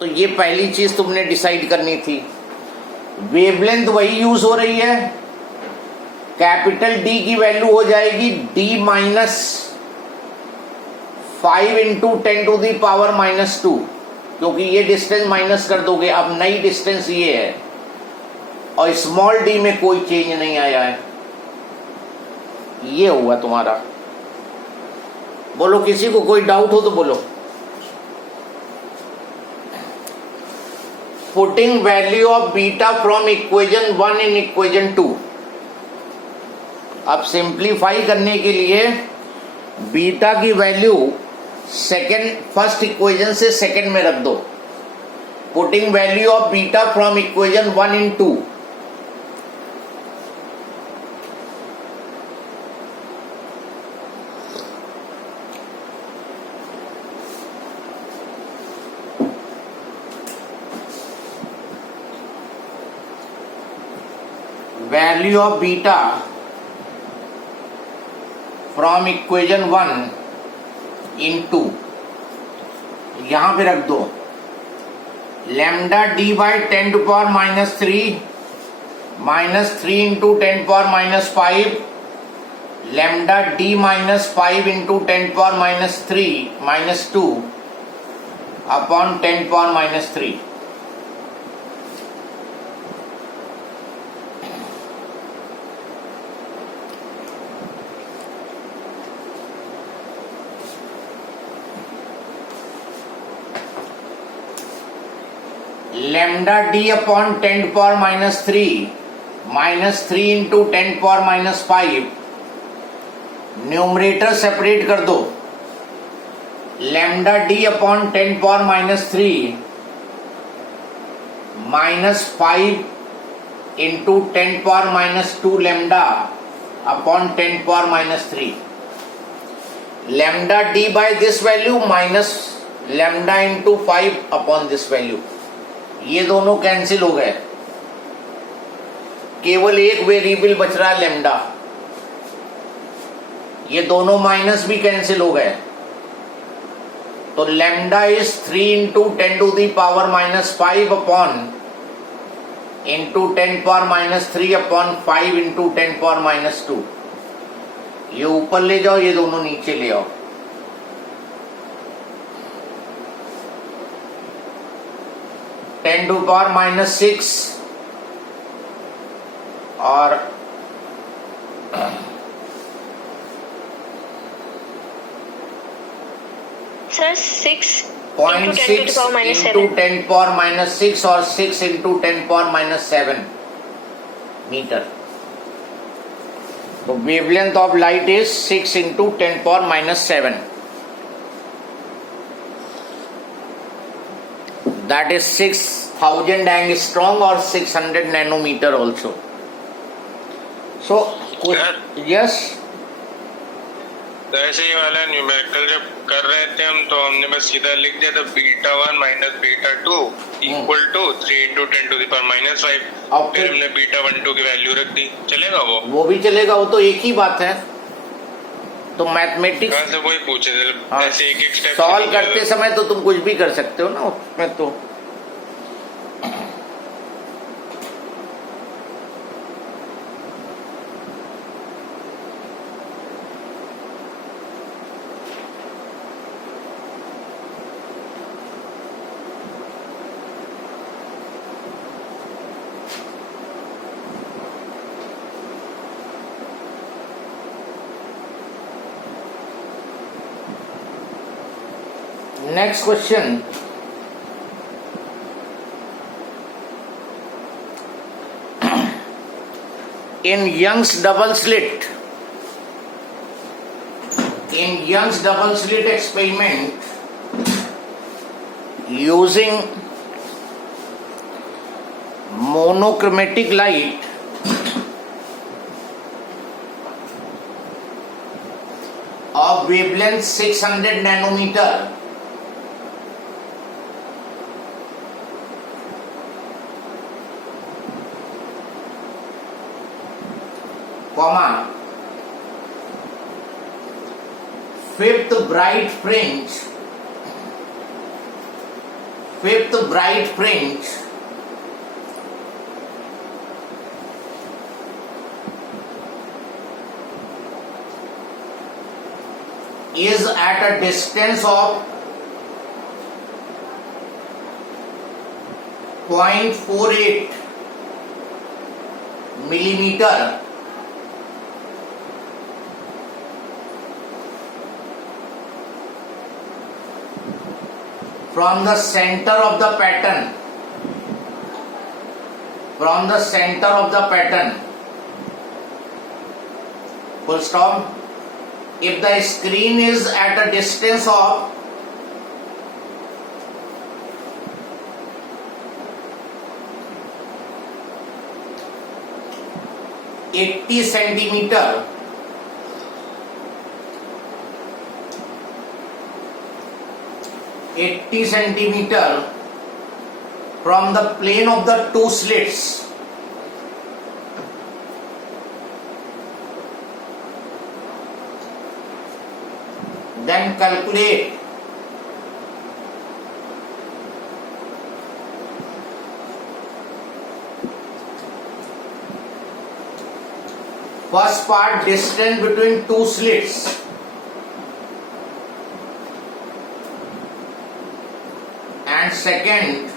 तो ये पहली चीज तुमने डिसाइड करनी थी। वेवलेंथ वही यूज हो रही है, कैपिटल डी की वैल्यू हो जाएगी डी माइनस 5 इंटू 10⁻⁻², क्योंकि ये डिस्टेंस माइनस कर दोगे। अब नई डिस्टेंस ये है और स्मॉल डी में कोई चेंज नहीं आया है। ये हुआ तुम्हारा। बोलो, किसी को कोई डाउट हो तो बोलो। Putting value of beta from equation 1 in equation 2। अब सिंप्लीफाई करने के लिए बीटा की वैल्यू फर्स्ट इक्वेशन से सेकंड में रख दो। Putting value of beta from equation 1 in 2। Value of beta from equation 1 इन 2 यहां पे रख दो। Lambda D by 10⁻³ -3 into 10⁻⁵, lambda D minus 5 into 10⁻³ -2 upon 10⁻⁻3। Lambda D upon 10⁻³ -3 into 10⁻⁵। Numerator separate कर दो। Lambda D upon 10⁻³ -5 into 10⁻² lambda upon 10⁻⁻3। Lambda D by this value minus lambda into 5 upon this value. ये दोनों cancel हो गए, केवल एक variable बच रहा है लैम्डा। ये दोनों माइनस भी कैंसिल हो गए, तो lambda is 3 into 10⁻⁻5 upon into 10⁻³ upon 5 into 10⁻²। ये ऊपर ले जाओ, ये दोनों नीचे ले आओ। 10⁻⁻6 और सर 6 0.6 इंटू 10⁻⁻6 और 6 इंटू 10⁻⁷ मीटर। तो wavelength of light is 6 into 10⁻⁷। That is 6000 angstrom or 600 nanometer also. So, yes. तो ऐसे ही वाला न्यूमेरिकल जब कर रहे थे हम, तो हमने बस सीधा लिख दिया था β1 माइनस β2 इक्वल टू 3 इंटू 10⁻⁵। फिर हमने β12 की वैल्यू रख दी। चलेगा वो भी चलेगा, वो तो एक ही बात है। तो मैथमेटिक्स से वही पूछे थे। हाँ, ऐसे एक स्टेप सॉल्व करते समय तो तुम कुछ भी कर सकते हो ना उसमें। तो next question. In Young's double slit experiment, using monochromatic light, of wavelength 600 nanometer, fifth bright fringe fifth bright fringe is at a distance of 0.48 millimeter from the center of the pattern. From the center of the pattern. Full stop. If the screen is at a distance of 80 centimeter from the plane of the two slits, then calculate first part distance between two slits and second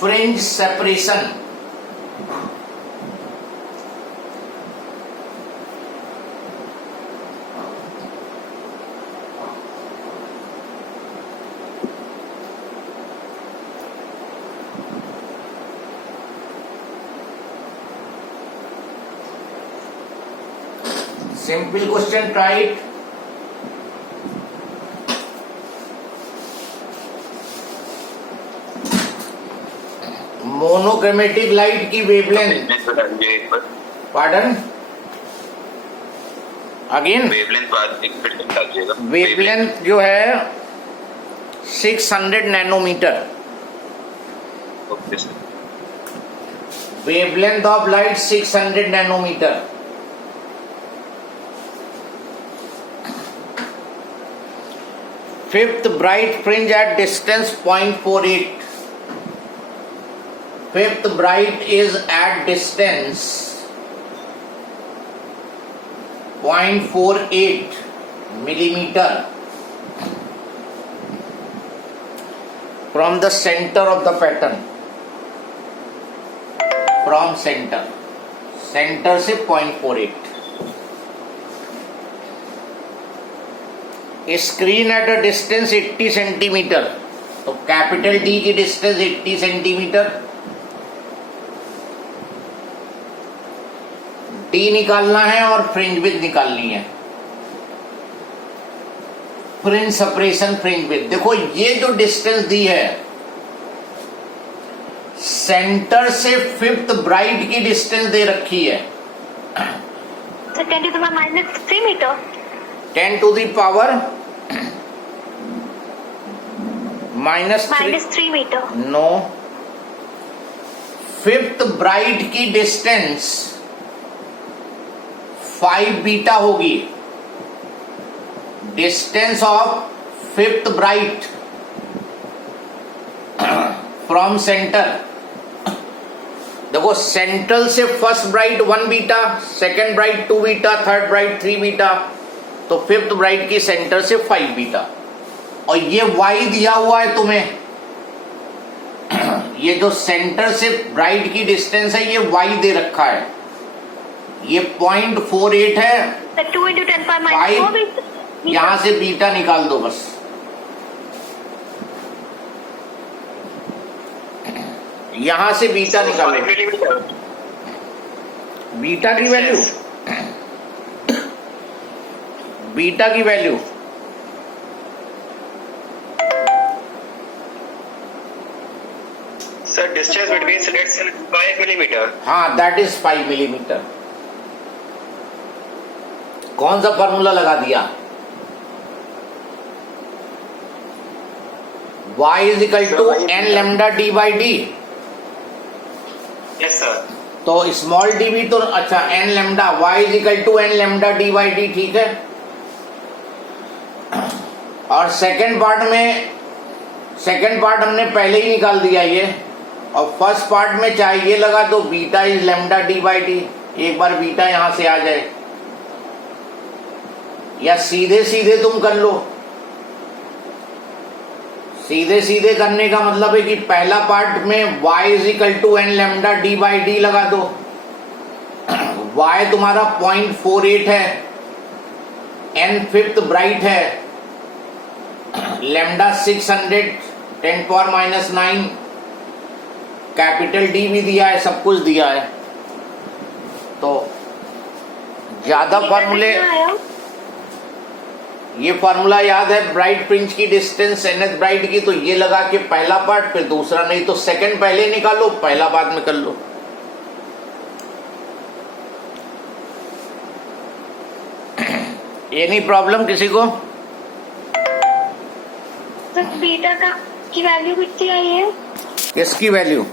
fringe separation. Simple question, try it. Monochromatic light की wavelength, pardon again, wavelength जो है 600 nanometre. Wavelength of light 600 nanometre. Fifth bright fringe at distance 0.48. Fifth bright is at distance 0.48 millimeter from the center of the pattern. From center से 0.48. Screen at a distance 80 centimetre. तो capital D की distance 80 centimetre. D निकालना है और fringe width निकालनी है. Fringe separation, fringe width. देखो ये जो डिस्टेंस दी है, सेंटर से फिफ्थ ब्राइट की डिस्टेंस दे रखी है. 10 to the power minus 3 meter. 10 to the power minus 3 meter. No. Fifth bright की डिस्टेंस 5 बीटा होगी. Distance of fifth bright from centre. देखो सेंट्रल से first bright 1 beta, second bright 2 beta, third bright 3 beta. तो fifth bright की centre से 5 beta. और ये y दिया हुआ है तुम्हें. ये जो सेंटर से ब्राइट की डिस्टेंस है ये y दे रखा है. ये 0.48 है. 2 into 10 power minus 4 meter. यहां से बीटा निकाल दो बस. यहां से बीटा निकालो. बीटा की वैल्यू, बीटा की value sir distance between slits 5 millimetre. हाँ, दैट इज 5 मिलीमीटर. कौन सा फॉर्मूला लगा दिया? y is equal to n lambda D by d. Yes sir. तो स्मॉल डी भी तो अच्छा n lambda, y is equal to n lambda D by d. ठीक है. और सेकेंड पार्ट में सेकंड पार्ट हमने पहले ही निकाल दिया ये, और फर्स्ट पार्ट में चाहे ये लगा दो beta is lambda D by D, एक बार बीटा यहां से आ जाए, या सीधे सीधे तुम कर लो। सीधे सीधे करने का मतलब है कि पहला पार्ट में y is equal to n lambda D by d लगा दो। y तुम्हारा 0.48 है, n फिफ्थ ब्राइट है, लैम्डा 600 10⁻⁹, कैपिटल डी भी दिया है, सब कुछ दिया है। तो ज्यादा फॉर्मूले, ये फॉर्मूला याद है ब्राइट फ्रिंज की डिस्टेंस nth ब्राइट की, तो ये लगा के पहला पार्ट फिर दूसरा, नहीं तो सेकंड पहले निकालो पहला बाद में कर लो। एनी प्रॉब्लम किसी को? तो बीटा का की वैल्यू कितनी आई है? किसकी वैल्यू?